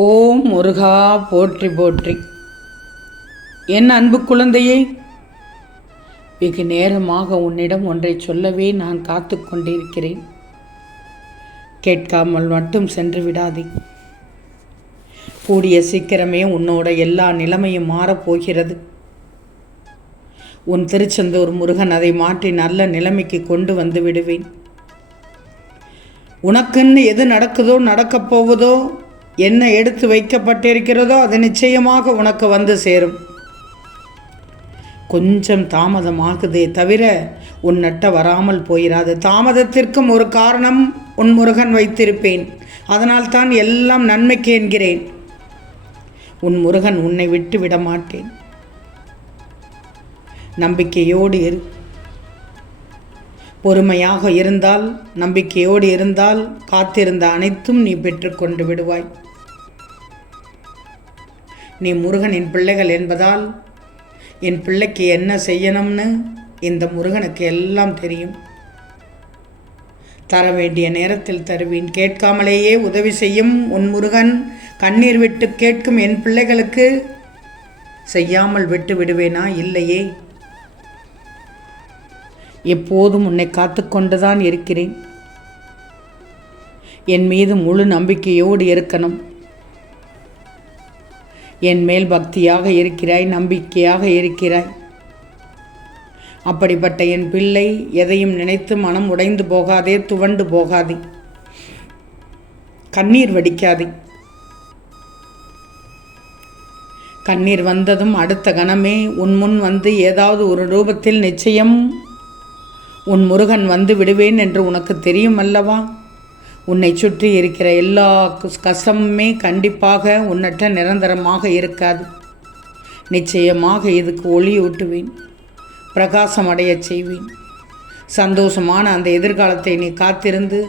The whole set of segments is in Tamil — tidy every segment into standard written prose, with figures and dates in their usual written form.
ஓம் முருகா போற்றி போற்றி. என் அன்பு குழந்தையே, வெகு நேரமாக உன்னிடம் ஒன்றை சொல்லவே நான் காத்து கொண்டிருக்கிறேன். கேட்காமல் மட்டும் சென்று விடாதே. கூடிய சீக்கிரமே உன்னோட எல்லா நிலைமையும் மாறப்போகிறது. உன் திருச்செந்தூர் முருகன் அதை மாற்றி நல்ல நிலைமைக்கு கொண்டு வந்து விடுவேன். உனக்குன்னு எது நடக்குதோ நடக்கப் போவதோ, என்ன எடுத்து வைக்கப்பட்டிருக்கிறதோ அது நிச்சயமாக உனக்கு வந்து சேரும். கொஞ்சம் தாமதமாகுதே தவிர உன்னட்ட வராமல் போயிராது. தாமதத்திற்கும் ஒரு காரணம் உன் முருகன் வைத்திருப்பேன். அதனால் தான் எல்லாம் நன்மைக்கு என்கிறேன். உன் முருகன் உன்னை விட்டு விட மாட்டேன். நம்பிக்கையோடு இரு. பொறுமையாக இருந்தால், நம்பிக்கையோடு இருந்தால் காத்திருந்த அனைத்தும் நீ பெற்றுக்கொண்டு விடுவாய். நீ முருகனின் பிள்ளைகள் என்பதால் என் பிள்ளைக்கு என்ன செய்யணும்னு இந்த முருகனுக்கு எல்லாம் தெரியும். தர வேண்டிய நேரத்தில் தருவேன். கேட்காமலேயே உதவி செய்யும் உன் முருகன் கண்ணீர் விட்டு கேட்கும் என் பிள்ளைகளுக்கு செய்யாமல் விட்டு விடுவேனா? இல்லையே. எப்போதும் உன்னை காத்து கொண்டுதான் இருக்கிறேன். என் மீது முழு நம்பிக்கையோடு இருக்கணும். என் மேல் பக்தியாக இருக்கிறாய், நம்பிக்கையாக இருக்கிறாய். அப்படிப்பட்ட என் பிள்ளை, எதையும் நினைத்து மனம் உடைந்து போகாதே, துவண்டு போகாதே, கண்ணீர் வடிக்காதே. கண்ணீர் வந்ததும் அடுத்த கணமே உன் முன் வந்து ஏதாவது ஒரு ரூபத்தில் நிச்சயம் உன் முருகன் வந்து விடுவேன் என்று உனக்கு தெரியும் அல்லவா? உன்னை சுற்றி இருக்கிற எல்லா கஷ்டமுமே கண்டிப்பாக உன்னற்ற நிரந்தரமாக இருக்காது. நிச்சயமாக இதுக்கு ஒளியூட்டுவேன், பிரகாசம் அடைய செய்வேன். சந்தோஷமான அந்த எதிர்காலத்தை நீ காத்திருந்து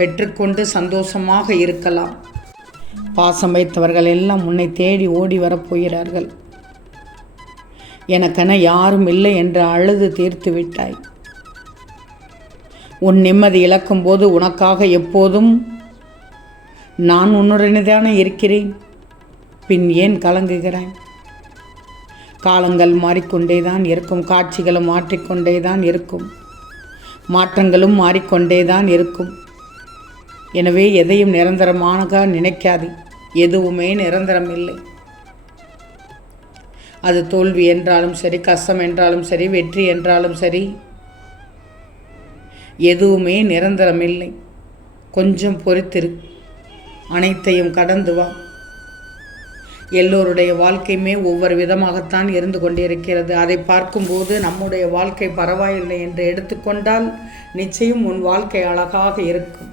பெற்றுக்கொண்டு சந்தோஷமாக இருக்கலாம். பாசம் வைத்தவர்கள் எல்லாம் உன்னை தேடி ஓடி வரப்போகிறார்கள். எனக்கென யாரும் இல்லை என்று அழுது தீர்த்து விட்டாய். உன் நிம்மதி இழக்கும் போது உனக்காக எப்போதும் நான் உன்னுடனேதானே இருக்கிறேன். பின் ஏன் கலங்குகிறாய்? காலங்கள் மாறிக்கொண்டேதான் இருக்கும், காட்சிகளும் மாற்றிக்கொண்டேதான் இருக்கும், மாற்றங்களும் மாறிக்கொண்டேதான் இருக்கும். எனவே எதையும் நிரந்தரமாக நினைக்காது. எதுவுமே நிரந்தரம் இல்லை. அது தோல்வி என்றாலும் சரி, கஷ்டம் என்றாலும் சரி, வெற்றி என்றாலும் சரி, எதுவுமே நிரந்தரமில்லை. கொஞ்சம் பொறுத்திரு, அனைத்தையும் கடந்து வா. எல்லோருடைய வாழ்க்கையுமே ஒவ்வொரு விதமாகத்தான் இருந்து கொண்டிருக்கிறது. அதை பார்க்கும்போது நம்முடைய வாழ்க்கை பரவாயில்லை என்று எடுத்துக்கொண்டால் நிச்சயம் உன் வாழ்க்கை அழகாக இருக்கும்.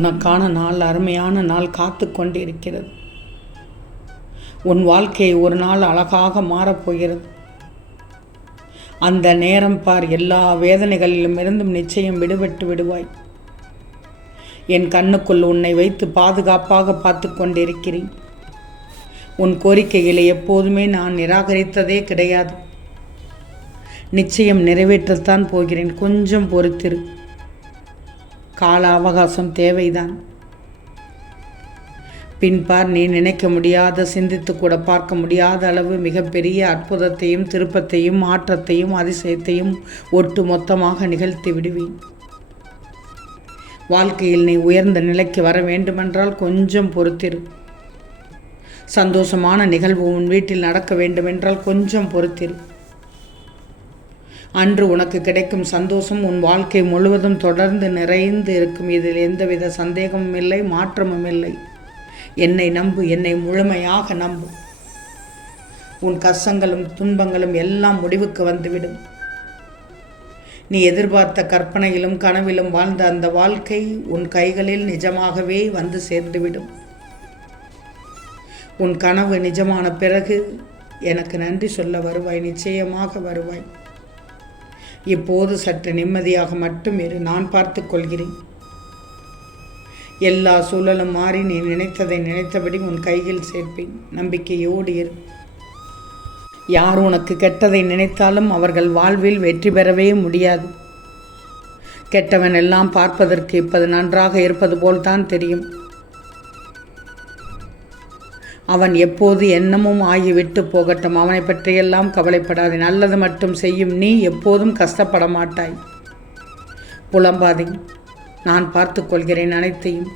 உனக்கான நாள், அருமையான நாள் காத்து கொண்டிருக்கிறது. உன் வாழ்க்கை ஒரு நாள் அழகாக மாறப்போகிறது. அந்த நேரம் பார். எல்லா வேதனைகளிலும் இருந்தும் நிச்சயம் விடுபட்டு விடுவாய். என் கண்ணுக்குள் உன்னை வைத்து பாதுகாப்பாக பார்த்து கொண்டிருக்கிறேன். உன் கோரிக்கைகளை எப்போதுமே நான் நிராகரித்ததே கிடையாது. நிச்சயம் நிறைவேற்றத்தான் போகிறேன். கொஞ்சம் பொறுத்திரு. கால அவகாசம் தேவைதான். பின்பார், நீ நினைக்க முடியாத, சிந்தித்து கூட பார்க்க முடியாத அளவு மிகப்பெரிய அற்புதத்தையும் திருப்பத்தையும் மாற்றத்தையும் அதிசயத்தையும் ஒட்டு மொத்தமாக நிகழ்த்தி விடுவேன். வாழ்க்கையில் நீ உயர்ந்த நிலைக்கு வர வேண்டுமென்றால் கொஞ்சம் பொறுத்திரு. சந்தோஷமான நிகழ்வு உன் வீட்டில் நடக்க வேண்டுமென்றால் கொஞ்சம் பொறுத்திரு. அன்று உனக்கு கிடைக்கும் சந்தோஷம் உன் வாழ்க்கை முழுவதும் தொடர்ந்து நிறைந்து இருக்கும். இதில் எந்தவித சந்தேகமும் இல்லை, மாற்றமும் இல்லை. என்னை நம்பு, என்னை முழுமையாக நம்பு. உன் கஷ்டங்களும் துன்பங்களும் எல்லாம் முடிவுக்கு வந்துவிடும். நீ எதிர்பார்த்த கற்பனையிலும் கனவிலும் வாழ்ந்த அந்த வாழ்க்கை உன் கைகளில் நிஜமாகவே வந்து சேர்ந்துவிடும். உன் கனவு நிஜமான பிறகு எனக்கு நன்றி சொல்ல வருவாய். நிச்சயமாக வருவாய். இப்போது சற்று நிம்மதியாக மட்டும் இரு. நான் பார்த்து கொள்கிறேன். எல்லா சூழலும் மாறி நீ நினைத்ததை நினைத்தபடி உன் கையில் சேர்ப்பேன். நம்பிக்கையோடு இரு. யார் உனக்கு கெட்டதை நினைத்தாலும் அவர்கள் வாழ்வில் வெற்றி பெறவே முடியாது. கெட்டவன் எல்லாம் பார்ப்பதற்கு இப்போது நன்றாக இருப்பது போல்தான் தெரியும். அவன் எப்போது என்னமும் ஆகிவிட்டு போகட்டும். அவனை பற்றியெல்லாம் கவலைப்படாதே. நல்லது மட்டும் செய்யும் நீ எப்போதும் கஷ்டப்பட மாட்டாய். புலம்பாதே, நான் பார்த்து கொள்கிறேன் அனைத்தையும்.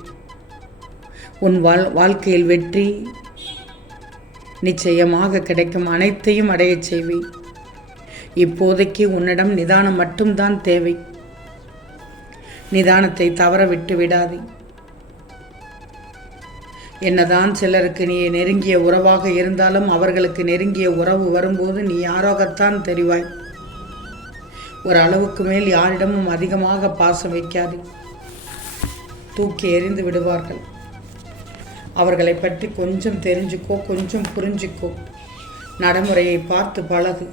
உன் வாழ்க்கையில் வெற்றி நிச்சயமாக கிடைக்கும். அனைத்தையும் அடையச் செய்வேன். இப்போதைக்கு உன்னிடம் நிதானம் மட்டும்தான் தேவை. நிதானத்தை தவற விட்டு விடாதே. என்னதான் சிலருக்கு நீ நெருங்கிய உறவாக இருந்தாலும் அவர்களுக்கு நெருங்கிய உறவு வரும்போது நீ யாராகத்தான் தெரிவாய். ஒரு அளவுக்கு மேல் யாரிடமும் அதிகமாக பாசம் வைக்காதே. தூக்கி எறிந்து விடுவார்கள். அவர்களை பற்றி கொஞ்சம் தெரிஞ்சுக்கோ, கொஞ்சம் புரிஞ்சுக்கோ. நடைமுறையை பார்த்து பழகு.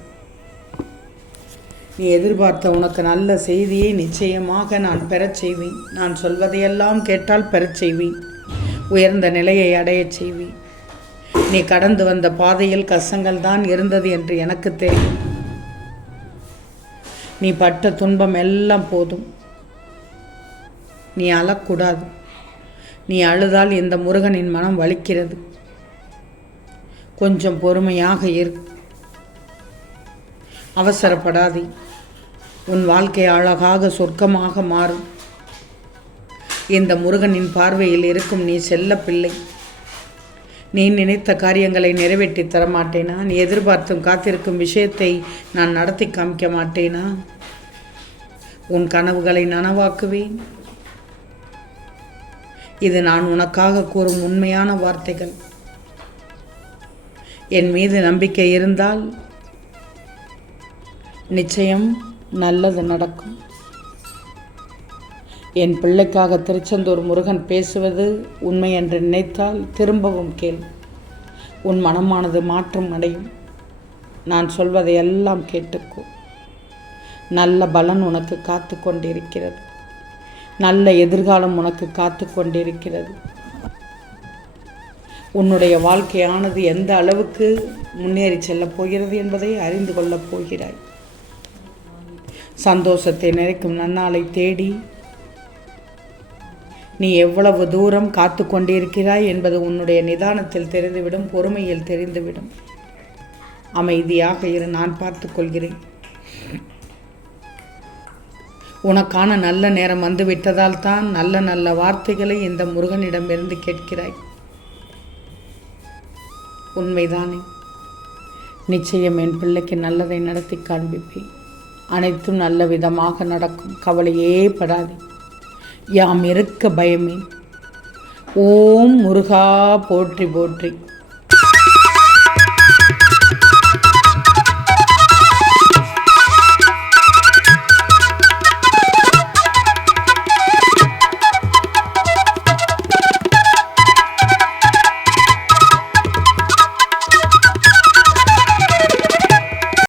நீ எதிர்பார்த்த உனக்கு நல்ல செய்தியை நிச்சயமாக நான் பெறச் செய்வேன். நான் சொல்வதையெல்லாம் கேட்டால் பெறச் செய்வேன். உயர்ந்த நிலையை அடையச் செய்வேன். நீ கடந்து வந்த பாதையில் கஷ்டங்கள் தான் இருந்தது என்று எனக்கு தெரியும். நீ பட்ட துன்பம் எல்லாம் போதும். நீ அழக்கூடாது. நீ அழுதால் இந்த முருகனின் மனம் வலிக்கிறது. கொஞ்சம் பொறுமையாக இரு. அவசரப்படாதே. உன் வாழ்க்கை அழகாக சொர்க்கமாக மாறும். இந்த முருகனின் பார்வையில் இருக்கும் நீ செல்ல பிள்ளை. நீ நினைத்த காரியங்களை நிறைவேற்றி தரமாட்டேனா? நீ எதிர்பார்த்தும் காத்திருக்கும் விஷயத்தை நான் நடத்தி காமிக்க மாட்டேனா? உன் கனவுகளை நனவாக்குவேன். இது நான் உனக்காக கூறும் உண்மையான வார்த்தைகள். என் மீது நம்பிக்கை இருந்தால் நிச்சயம் நல்லது நடக்கும். என் பிள்ளைக்காக திருச்செந்தூர் முருகன் பேசுவது உண்மை என்று நினைத்தால் திரும்பவும் கேள். உன் மனமானது மாற்றம் அடையும். நான் சொல்வதை எல்லாம் கேட்டுக்கோ. நல்ல பலன் உனக்கு காத்து கொண்டிருக்கிறது. நல்ல எதிர்காலம் உனக்கு காத்து கொண்டிருக்கிறது. உன்னுடைய வாழ்க்கையானது எந்த அளவுக்கு முன்னேறி செல்லப் போகிறது என்பதை அறிந்து கொள்ளப் போகிறாய். சந்தோஷத்தை நிறைக்கும் நன்னாளை தேடி நீ எவ்வளவு தூரம் காத்து கொண்டிருக்கிறாய் என்பது உன்னுடைய நிதானத்தில் தெரிந்துவிடும், பொறுமையில் தெரிந்துவிடும். அமைதியாக இரு, நான் பார்த்து கொள்கிறேன். உனக்கான நல்ல நேரம் வந்துவிட்டதால் தான் நல்ல நல்ல வார்த்தைகளை இந்த முருகனிடமிருந்து கேட்கிறாய். உண்மைதானே? நிச்சயம் என் பிள்ளைக்கு நல்லதை நடத்தி காண்பிப்பேன். அனைத்தும் நல்ல விதமாக நடக்கும். கவலையே படாதே. யாம் இருக்க பயமே. ஓம் முருகா போற்றி போற்றி.